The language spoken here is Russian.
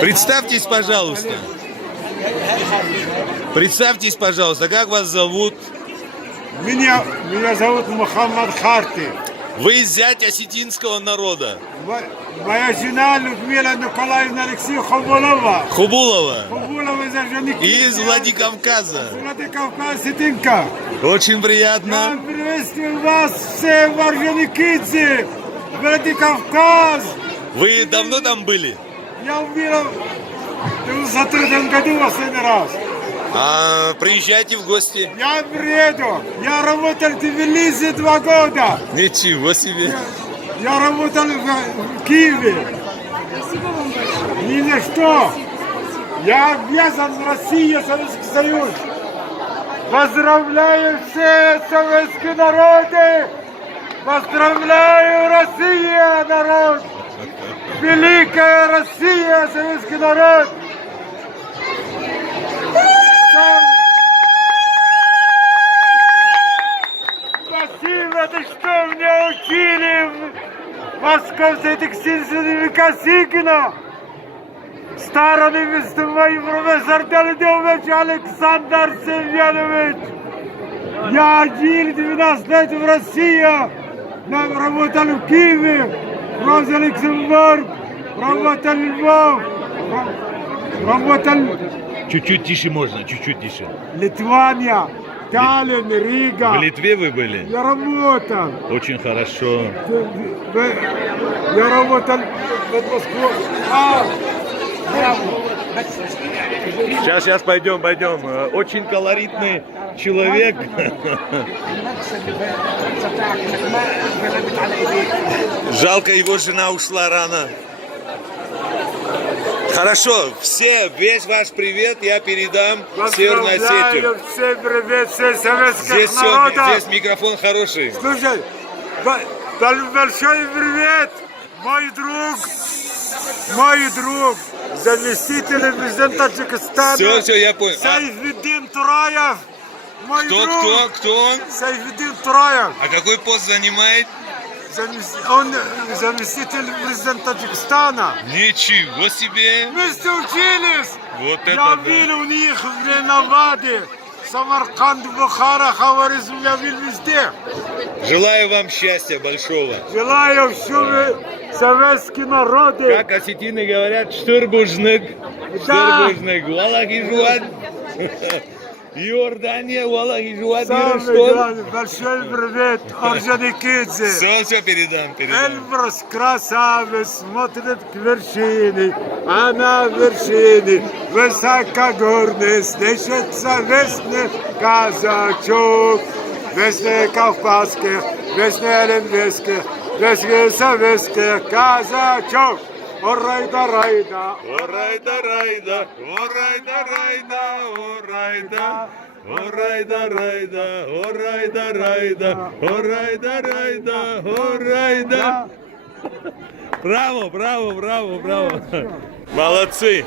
Представьтесь, пожалуйста. Представьтесь, пожалуйста, как вас зовут? Меня зовут Мухаммад Харти. Вы зять осетинского народа. Моя жена Людмила Николаевна Алексеевна Хубулова. Хубулова. Хубулова за женики. Из Владикавказа. Владикавказ, осетинка. Очень Я приятно. приветствую вас все в Орджоникидзе, Владикавказ. Вы давно там были? Я увидел в 93 году последний раз. Приезжайте в гости. Я приеду. Я работал в Тбилиси 2 года. Ничего себе. Я работал в Киеве. Ни за что. Я обязан России, Советский Союз. Поздравляю все советские народы. Поздравляю Россия, народ. Великая Россия, советский народ. Спасибо, ты что меня учили в Московской текстильной Косыгина. Старый мой профессор Давидович Александр Семенович. Я 12 лет в России. Я работал в Киеве, в Люксембург, работал в Львов, работал... Чуть-чуть тише можно, чуть-чуть тише. Литвания, Таллин, Рига. В Литве вы были? Я работал. Очень хорошо. Я работал в Москве. Сейчас пойдем. Очень колоритный человек. Жалко, его жена ушла рано. Хорошо, весь ваш привет я передам в Северную Осетию. Все привет, все советских народов. Здесь микрофон хороший. Слушай, большой привет, мой друг, заместитель президента Таджикистана. Все, я понял. Сайфеддин Тураев. Кто он? Сайфеддин Тураев. А какой пост занимает? Он заместитель президента Таджикистана. Ничего себе! Вместе учились. Вот это Я да. был у них в Ленаваде, Самарканд, Бухара, Хаваризм, я был везде. Желаю вам счастья большого. Желаю все советские народы. Как осетины говорят, штырбужник. Да. Валахи жуат. Иордания, Валахи жуат. Самый главный, большой привет, Орджоникидзе. Все передам. Эльбрус красавец смотрит к вершине, а на вершине высокогорный слышится весны казачок. Весны кавказских, весны олимпийских, весны советских казачок. Орайда, райда, Орайда, райда, орайда, райда, орайда. Орайда, райда, орайда, райда, орайда, райда, орайда. Браво. Молодцы.